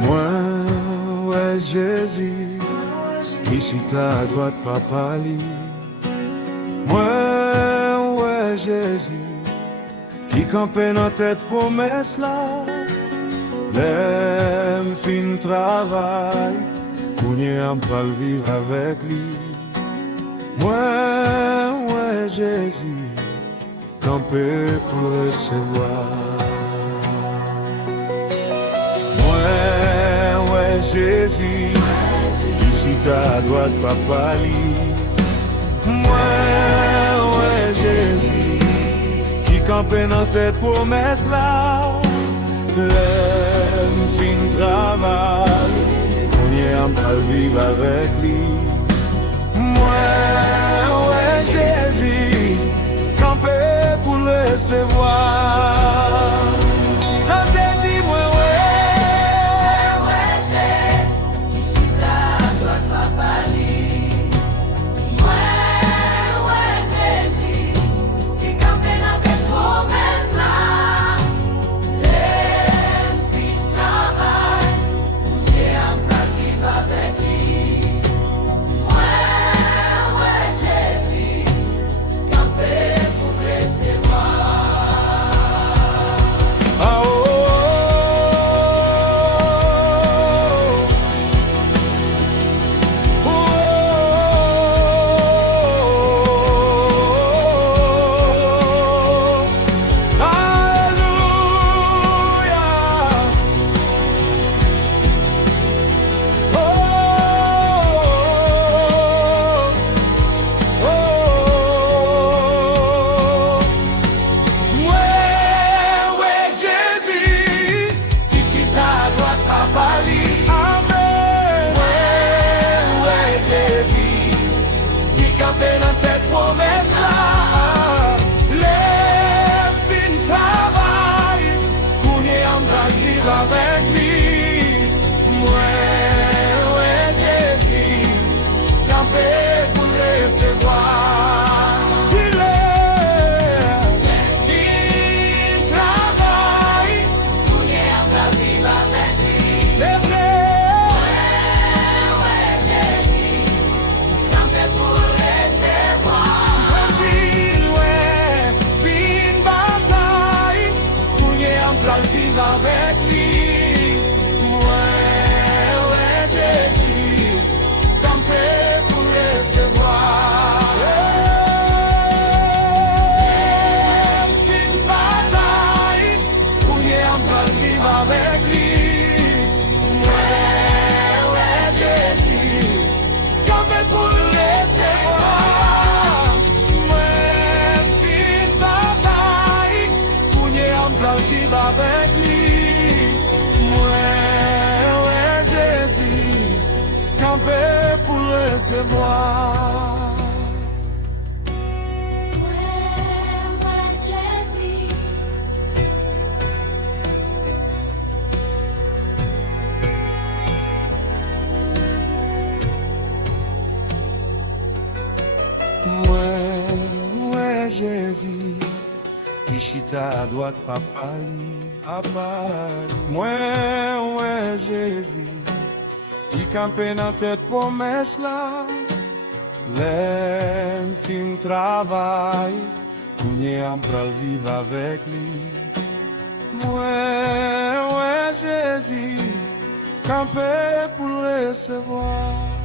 Moi, ouais, Jésus, qui chita à droite papa li. Moi, ouais, Jésus, qui campait dans tête promesse là. L'aime fin travail, pour n'y pas le vivre avec lui. Moi, ouais, Jésus, campé pour le recevoir. Jésus, ici ta droite papa li. Moi, ouais, Jésus, qui campait dans tête promesse là. L'aime fin travail, on y a pas vivre avec lui. Moi, ouais, Jésus, campé pour le recevoir. Chantez, dis-moi, avec lui. Moi, ouais, Jésus, campé pour recevoir. Dis-le, il travaille, pour vivre avec lui. C'est vrai. Ouais, Jésus, campé pour recevoir. Dis, ouais, fin bataille, pour vivre avec lui. Avec lui, ouais, Jésus, campé pour recevoir. Ouais, fin bataille, pour n'y vivre avec lui. Ouais, Jésus, campé pour recevoir. Ouais, Jésus, qui chita à droite papa li. Ouais, Jésus, qui campait dans tête promesse là. L'aime fin travail, pour n'y pas vivre avec lui. Ouais, Jésus, campé pour le recevoir.